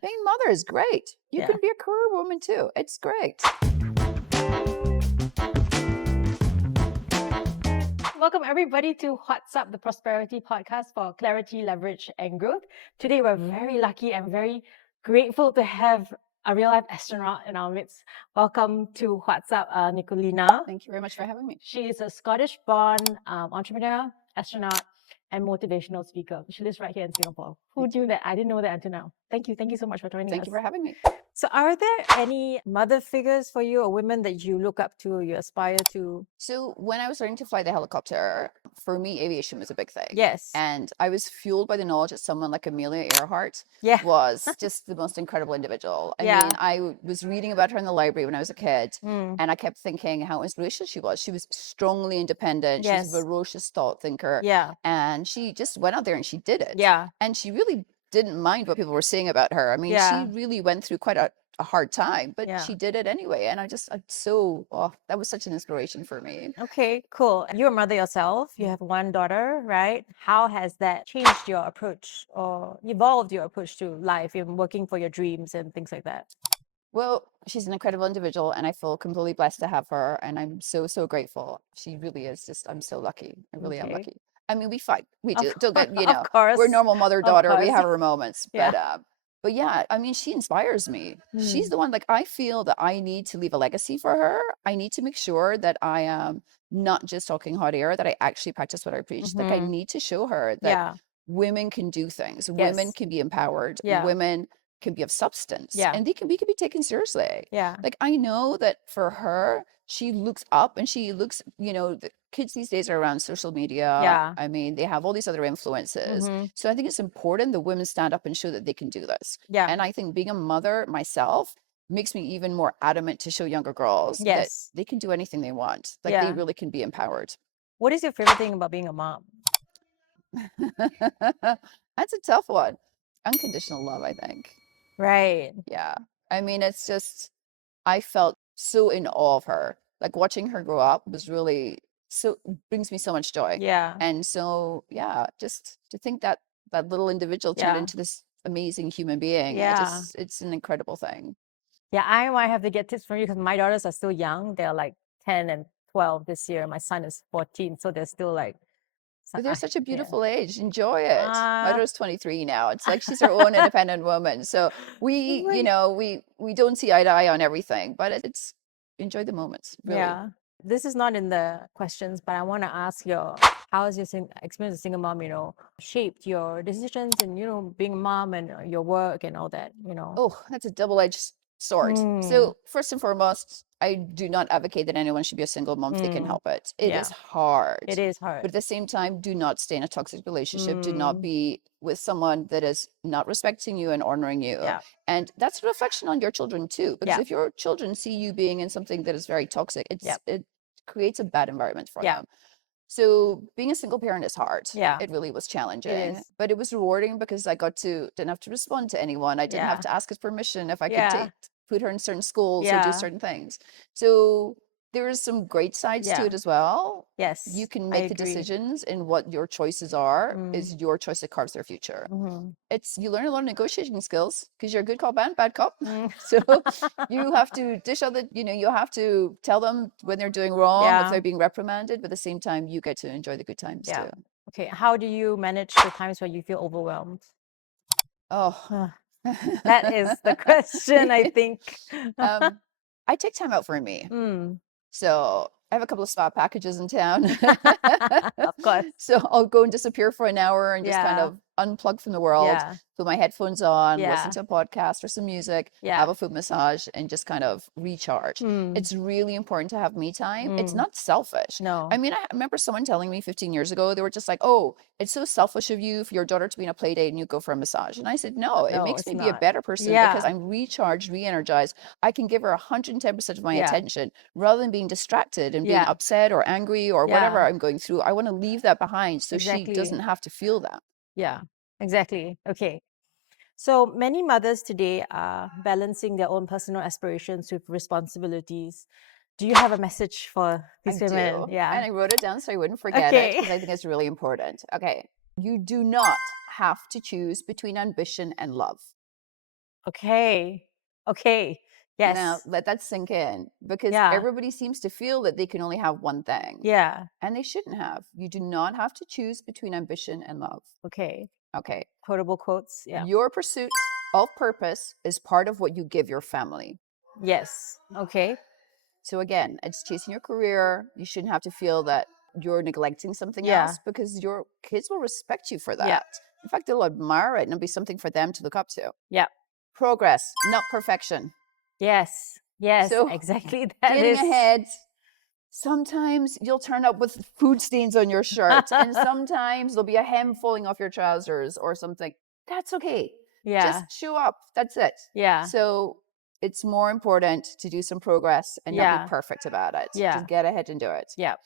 Being mother is great. You Yeah. can be a career woman too. It's great. Welcome everybody to What's Up, the Prosperity Podcast for clarity, leverage, and growth. Today we're very lucky and very grateful to have a real life astronaut in our midst. Welcome to What's Up, Nicolina. Thank you very much for having me. She is a Scottish-born entrepreneur, astronaut, and motivational speaker. She lives right here in Singapore. Who knew that? I didn't know that until now. Thank you. Thank you so much for joining us. Thank you for having me. So are there any mother figures for you or women that you look up to or you aspire to? So when I was learning to fly the helicopter, for me, aviation was a big thing. Yes. And I was fueled by the knowledge that someone like Amelia Earhart Yeah. was just the most incredible individual. I Yeah. mean, I was reading about her in the library when I was a kid, Mm. and I kept thinking how inspirational she was. She was strongly independent. Yes. She's a ferocious thought thinker. Yeah. And she just went out there and she did it. Yeah. And she really didn't mind what people were saying about her. I mean, Yeah. she really went through quite a hard time, but Yeah. she did it anyway. And that was such an inspiration for me. Okay, cool. You're a mother yourself. You have one daughter, right? How has that changed your approach or evolved your approach to life in working for your dreams and things like that? Well, she's an incredible individual and I feel completely blessed to have her. And I'm so, so grateful. She really is I'm so lucky. I really am Okay. lucky. I mean, we fight. We Of do. Don't get, Of course. we're normal mother-daughter. We course. have our moments. Yeah. But yeah, I mean, she inspires me. She's Mm. the one, like, I feel that I need to leave a legacy for her. I need to make sure that I am not just talking hot air, that I actually practice what I preach. Like, I Mhm. need to show her that Yeah. women can do things. Women Yes. can be empowered. Yeah. Women can be of substance. Yeah. And we can be taken seriously. Yeah. Like, I know that for her, she looks up and she looks, the kids these days are around social media. Yeah. I mean, they have all these other influences. Mhm. So I think it's important that women stand up and show that they can do this. Yeah. And I think being a mother myself makes me even more adamant to show younger girls that Yes. they can do anything they want. Like, they Yeah. really can be empowered. What is your favorite thing about being a mom? That's a tough one. Unconditional love, I think. Right. Yeah. I mean, it's just, I felt so in awe of her. Like, watching her grow up was really brings me so much joy. Yeah. And so, yeah, just to think that that little individual turned Yeah. into this amazing human being. Yeah. It's an incredible thing. Yeah, I might have to get tips from you because my daughters are still young. They're like 10 and 12 this year. My son is 14, so they're still like. But they're such a Yeah. beautiful age. Enjoy it. My Uh, daughter's 23 now. It's like she's her own independent woman. So we, Like- we don't see eye to eye on everything, but it's enjoy the moments, really. Yeah. This is not in the questions, but I want to ask how has your experience as a single mom, shaped your decisions and, being a mom and your work and all that, Oh, that's a double-edged sword. Mm. So first and foremost, I do not advocate that anyone should be a single mom if they can help it. It is Yeah. hard. It is hard. But at the same time, do not stay in a toxic relationship. Do not Mm. be with someone that is not respecting you and honoring you. Yeah. And that's a reflection on your children too. Because Yeah. if your children see you being in something that is very toxic, it creates a bad environment for Yeah. them. So being a single parent is hard. Yeah. It really was challenging. is. But it was rewarding because I didn't have to respond to anyone. I didn't have Yeah. to ask his permission if I Yeah. could put her in certain schools or Yeah. do certain things. So there is some great sides to Yeah. it as well. Yes. You can I make the agree. decisions in what your choices are. Mm. Is your choice that carves their future. Mhm. You learn a lot of negotiating skills because you're a good cop and bad cop. Mm. So you have to dish out you have to tell them when they're doing wrong, if Yeah. they're being reprimanded, but at the same time, you get to enjoy the good times Yeah. too. Okay. How do you manage the times where you feel overwhelmed? Oh, That is the question, I think. I take time out for me. Mm. So I have a couple of spa packages in town. Of course. So I'll go and disappear for an hour and just kind Yeah. of unplug from the world, Yeah. put my headphones on, Yeah. listen to a podcast or some music, Yeah. have a foot massage, and just kind of recharge. Mm. It's really important to have me time. It's Mm. not selfish. No. I mean, I remember someone telling me 15 years ago, they were just like, oh, it's so selfish of you for your daughter to be in a play date and you go for a massage. And I said, no, it No, makes it's me be a not. better person because Yeah. I'm recharged, re-energized. I can give her 110% of my Yeah. attention rather than being distracted and being Yeah. upset or angry or whatever Yeah. I'm going through. I want to leave that behind so she Exactly. doesn't have to feel that. Yeah. Exactly. Okay. So many mothers today are balancing their own personal aspirations with responsibilities. Do you have a message for these I women? do. Yeah. And I wrote it down so I wouldn't forget it Okay. because I think it's really important. Okay. You do not have to choose between ambition and love. Okay. Okay. Now, Yes. let that sink in, because Yeah. everybody seems to feel that they can only have one thing. Yeah. And they shouldn't have. You do not have to choose between ambition and love. Okay. Okay. Quotable quotes. Yeah. Your pursuit of purpose is part of what you give your family. Yes. Okay. So again, it's chasing your career. You shouldn't have to feel that you're neglecting something Yeah. else, because your kids will respect you for that. Yeah. In fact, they'll admire it and it'll be something for them to look up to. Yeah. Progress, not perfection. Yes. Yes. So Exactly. That getting is. ahead, sometimes you'll turn up with food stains on your shirt, and sometimes there'll be a hem falling off your trousers or something. That's okay. Yeah. Just show up. That's it. Yeah. So it's more important to do some progress and not Yeah. be perfect about it. Yeah. Just get ahead and do it. Yeah.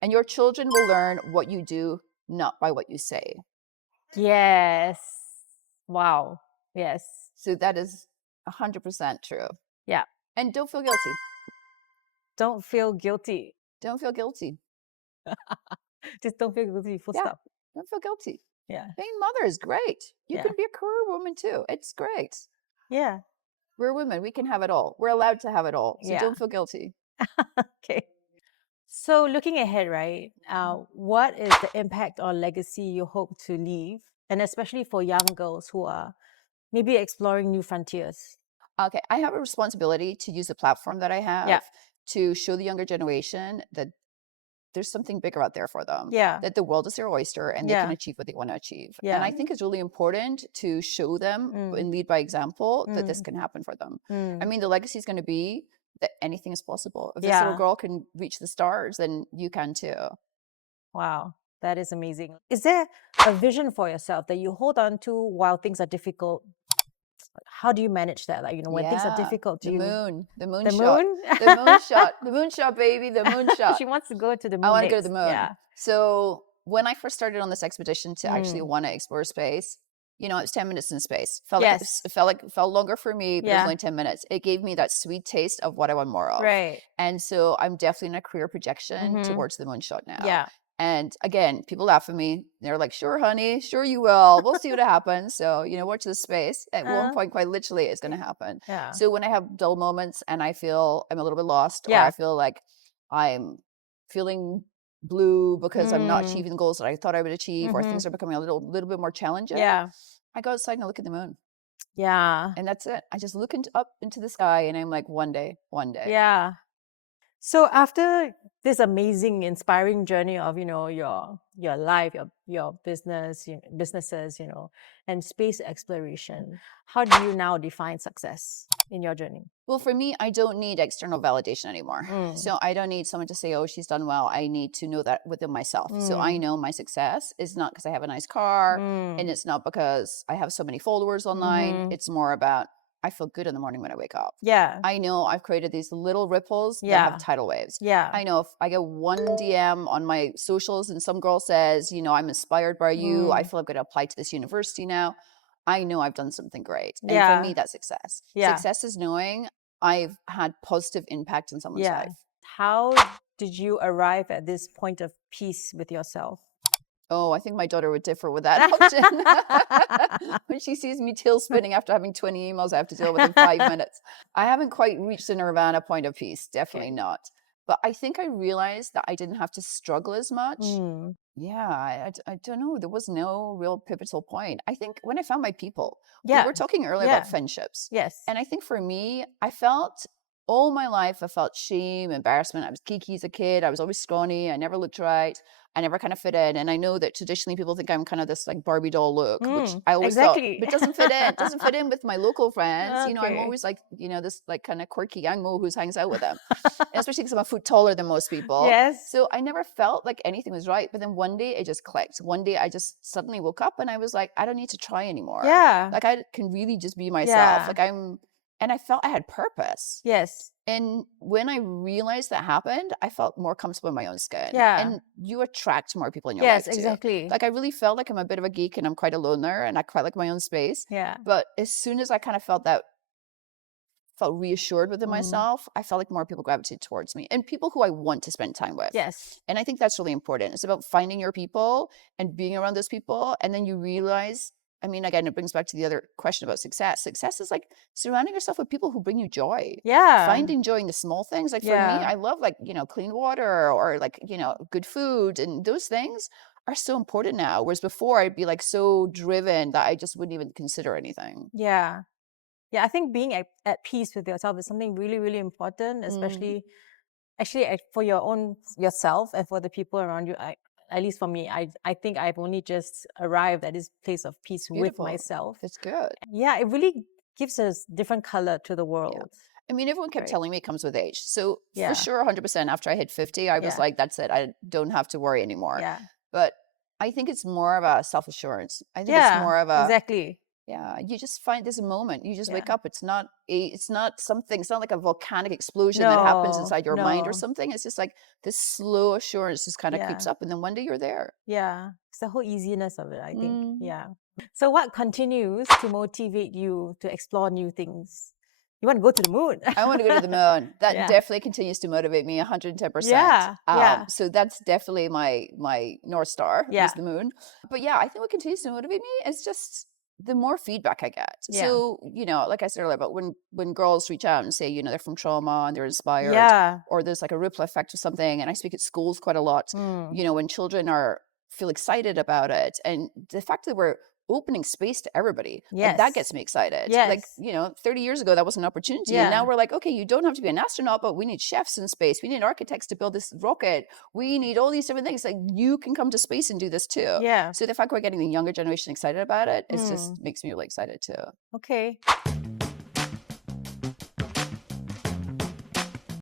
And your children will learn what you do, not by what you say. Yes. Wow. Yes. So that is 100% true. Yeah. And don't feel guilty. Don't feel guilty. Don't feel guilty. Just don't feel guilty. Full Yeah. stop. Don't feel guilty. Yeah. Being mother is great. You Yeah. can be a career woman too. It's great. Yeah. We're women. We can have it all. We're allowed to have it all. So Yeah. don't feel guilty. Okay. So looking ahead, right? What is the impact or legacy you hope to leave, and especially for young girls who are maybe exploring new frontiers? Okay. I have a responsibility to use the platform that I have to show the younger generation that there's something bigger out there for them. Yeah. That the world is their oyster and they Yeah. can achieve what they want to achieve. Yeah. And I think it's really important to show them and lead by example that this can happen for them. I mean, the legacy is going to be that anything is possible. If this little Yeah. girl can reach the stars, then you can too. Wow. That is amazing. Is there a vision for yourself that you hold on to while things are difficult? How do you manage that? Like, when things are difficult, do the you... moon, the moon The shot, moon? the moon shot, the moon shot, baby, the moon shot. She wants to go to the moon I want to go to next. the moon. Yeah. So when I first started on this expedition to actually want to explore space, it was 10 minutes in space. Yes. It felt longer for me, but it was Yeah. only 10 minutes. It gave me that sweet taste of what I want more of. Right. And so I'm definitely in a career projection towards the moonshot now. Yeah. And again, people laugh at me. They're like, sure, honey, sure you will. We'll see what happens. So, watch this space. At one point, quite literally, it's going to happen. Yeah. So when I have dull moments and I feel I'm a little bit lost, or Yeah. I feel like I'm feeling blue because I'm not achieving the goals that I thought I would achieve, or things are becoming a little bit more challenging, Yeah. I go outside and I look at the moon. Yeah. And that's it. I just look up into the sky and I'm like, one day. Yeah. So after this amazing, inspiring journey of, your life, your businesses, and space exploration, how do you now define success in your journey? Well, for me, I don't need external validation anymore. So I don't need someone to say, oh, she's done well. I need to know that within myself. So I know my success is not because I have a nice car, and it's not because I have so many followers online. It's more about, I feel good in the morning when I wake up. Yeah. I know I've created these little ripples that Yeah. have tidal waves. Yeah. I know if I get one DM on my socials and some girl says, I'm inspired by you, I feel I'm going to apply to this university now, I know I've done something great. And Yeah. for me, that's success. Yeah. Success is knowing I've had positive impact in someone's Yeah. life. How did you arrive at this point of peace with yourself? Oh, I think my daughter would differ with that option. When she sees me tail spinning after having 20 emails I have to deal with in 5 minutes. I haven't quite reached the nirvana point of peace. Definitely not. But I think I realized that I didn't have to struggle as much. Yeah, I don't know. There was no real pivotal point. I think when I found my people, we were talking earlier about friendships. Yes. And I think for me, I felt all my life, I felt shame, embarrassment. I was geeky as a kid. I was always scrawny. I never looked right. I never kind of fit in. And I know that traditionally people think I'm kind of this like Barbie doll look, which I always thought, but it doesn't fit in. It doesn't fit in with my local friends. I'm always like, this like kind of quirky young Mo who hangs out with them. And especially because I'm a foot taller than most people. Yes. So I never felt like anything was right. But then one day it just clicked. One day I just suddenly woke up and I was like, I don't need to try anymore. Yeah. Like I can really just be myself. Like and I felt I had purpose. Yes. And when I realized that happened, I felt more comfortable in my own skin. Yeah. And you attract more people in your life too. Yes, exactly. Like I really felt like I'm a bit of a geek and I'm quite a loner and I quite like my own space. Yeah. But as soon as I kind of felt reassured within myself, I felt like more people gravitated towards me and people who I want to spend time with. Yes. And I think that's really important. It's about finding your people and being around those people. And then you realize I mean, again, it brings back to the other question about success. Success is like surrounding yourself with people who bring you joy. Yeah. Finding joy in the small things. Like for me, Yeah. I love like, clean water or like, good food, and those things are so important now. Whereas before I'd be like so driven that I just wouldn't even consider anything. Yeah. Yeah, I think being at peace with yourself is something really, really important, Mm. especially actually for yourself and for the people around you. At least for me, I think I've only just arrived at this place of peace with Beautiful. myself. It's good. Yeah, it really gives a different color to the world. I mean, everyone kept Right. telling me it comes with age. So Yeah. for sure, 100% after I hit 50, I was Yeah. like, that's it. I don't have to worry anymore. Yeah. But I think it's more of a self-assurance. I think it's Yeah, more of a, exactly. yeah, you just find this moment. You just wake Yeah. up. It's not something, it's not like a volcanic explosion that happens No, inside your mind or no. something. It's just like this slow assurance just kind of creeps Yeah. up, and then one day you're there. Yeah. It's the whole easiness of it, I think. Mm. Yeah. So what continues to motivate you to explore new things? You want to go to the moon. I want to go to the moon. That Yeah. definitely continues to motivate me 110%. Yeah, yeah. So that's definitely my North Star Yeah. is the moon. But yeah, I think what continues to motivate me is just the more feedback I get. Yeah. So, like I said earlier, but when girls reach out and say, they're from trauma and they're inspired, Yeah. or there's like a ripple effect or something, and I speak at schools quite a lot, Mm. when children feel excited about it, and the fact that we're opening space to everybody, like that Yes. gets me excited. Yes. Like, 30 years ago, that was an opportunity. And now Yeah. we're like, okay, you don't have to be an astronaut, but we need chefs in space. We need architects to build this rocket. We need all these different things. Like you can come to space and do this too. Yeah. So the fact we're getting the younger generation excited about it, it Mm. just makes me really excited too. Okay.